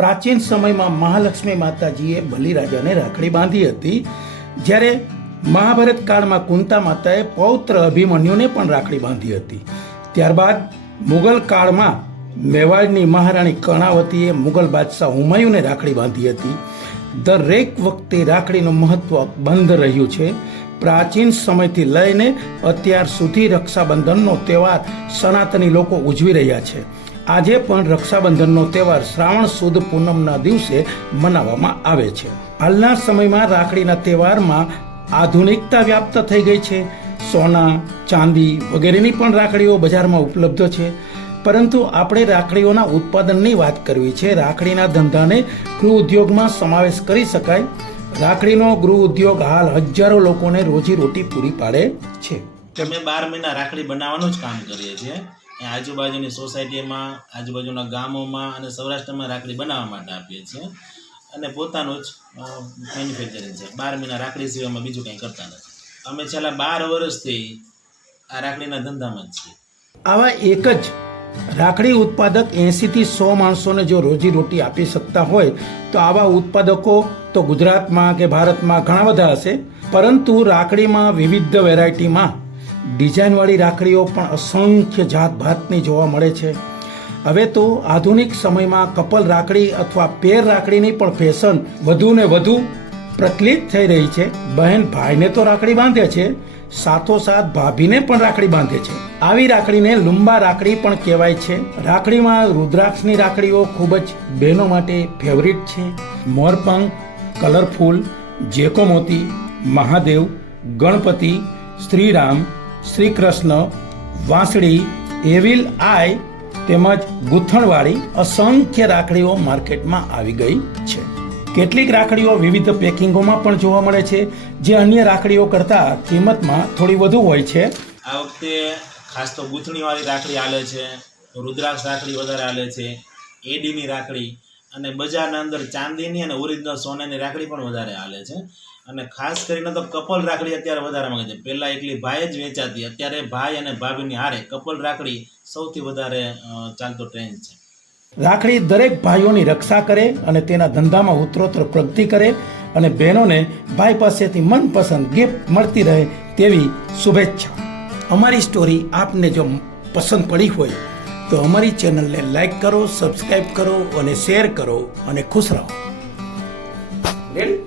પ્રાચીન સમયમાં મહાલક્ષ્મી માતાજીએ બલિરાજાને રાખડી બાંધી હતી, જ્યારે મહાભારત કાળમાં કુંતા માતાએ પૌત્ર અભિમન્યુને પણ રાખડી બાંધી હતી. ત્યારબાદ મુગલ કાળમાં મેવાડની મહારાણી કર્ણાવતીએ મુગલ બાદશાહ હુમાયુને રાખડી બાંધી હતી. દરેક વખતે રાખડીનું મહત્વ બંધ રહ્યું છે. પ્રાચીન સમયથી લઈને અત્યાર સુધી રક્ષાબંધનનો તહેવાર સનાતની લોકો ઉજવી રહ્યા છે. આજે પણ રક્ષાબંધનનો તહેવાર શ્રાવણ સુદ પૂનમના દિવસે મનાવવામાં આવે છે. હાલના સમયમાં રાખડીના તહેવારમાં આધુનિકતા વ્યાપ્ત થઈ ગઈ છે. સોના, ચાંદી વગેરેની પણ રાખડીઓ બજારમાં ઉપલબ્ધ છે. પરંતુ આપણે રાખડીઓના ઉત્પાદનની વાત કરવી છે. રાખડીના ધંધાને ગૃહ ઉદ્યોગમાં સમાવેશ કરી શકાય. રાખડીનો ગૃહ ઉદ્યોગ હાલ હજારો લોકોને રોજીરોટી પૂરી પાડે છે. અમે 12 મહિના રાખડી બનાવવાનું જ કામ કરીએ છીએ. આજુબાજુની સોસાયટીમાં, આજુબાજુના ગામોમાં અને સૌરાષ્ટ્રમાં રાખડી બનાવવા માટે આપીએ છીએ અને પોતાનું જ મેન્યુફેક્ચરિંગ છે. 12 મહિના રાખડી સિવાય અમે બીજું કંઈ કરતા નથી. અમે છેલ્લા 12 વર્ષથી આ રાખડીના ધંધામાં જ છીએ. આવા એક જ રાખડી ઉત્પાદક 80 થી 100 માણસોને જો રોજીરોટી આપી શકતા હોય તો આવા ઉત્પાદકો તો ગુજરાતમાં કે ભારતમાં ઘણા બધા હશે. પરંતુ રાખડીમાં વિવિધ વેરાયટીમાં ડિઝાઇનવાળી રાખડીઓ પણ અસંખ્ય જાતભાતની જોવા મળે છે. હવે તો આધુનિક સમયમાં કપલ રાખડી અથવા પેર રાખડીની પણ ફેશન વધુ ને વધુ પ્રચલિત થઈ રહી છે. બહેન ભાઈને તો રાખડી બાંધે છે, સાથોસાથ ભાભીને પણ રાખડી બાંધે છે. આવી રાખડીને લુંબા રાખડી પણ કહેવાય છે. રાખડીમાં રુદ્રાક્ષની રાખડીઓ ખૂબ જ બહેનો માટે ફેવરિટ છે. મોરપંખ, કલરફુલ, જેકોમોતી, મહાદેવ, ગણપતિ, શ્રીરામ, શ્રી કૃષ્ણ, વાંસળી, એવિલ આય તેમજ ગૂંથણવાળી અસંખ્ય રાખડીઓ માર્કેટમાં આવી ગઈ છે. કેટલીક રાખડીઓ વિવિધ પેકિંગોમાં પણ જોવા મળે છે, જે અન્ય રાખડીઓ કરતાં કિંમતમાં થોડી વધુ હોય છે. આ વખતે ખાસ તો ગૂંથણીવાળી રાખડી આલે છે, રુદ્રાક્ષ રાખડી વધારે આલે છે, એડીની રાખડી અને બજારના અંદર ચાંદીની અને ઓરિજિનલ સોનાની રાખડી પણ વધારે આલે છે. અને ખાસ કરીને તો કપલ રાખડી અત્યારે વધારે માંગે છે. પહેલાં એકલી ભાઈ જ વેચાતી, અત્યારે ભાઈ અને ભાભીની હારે કપલ રાખડી સૌથી વધારે ચાલતો ટ્રેન્ડ છે. રાખડી દરેક ભાઈઓની રક્ષા કરે અને તેના ધંધામાં ઉત્તરોત્તર પ્રગતિ કરે અને બહેનોને ભાઈ પાસેથી મનપસંદ ગિફ્ટ મળતી રહે તેવી શુભેચ્છા. અમારી સ્ટોરી આપને જો પસંદ પડી હોય તો અમારી ચેનલને લાઈક કરો, સબસ્ક્રાઈબ કરો અને શેર કરો અને ખુશ રહો. રેડી?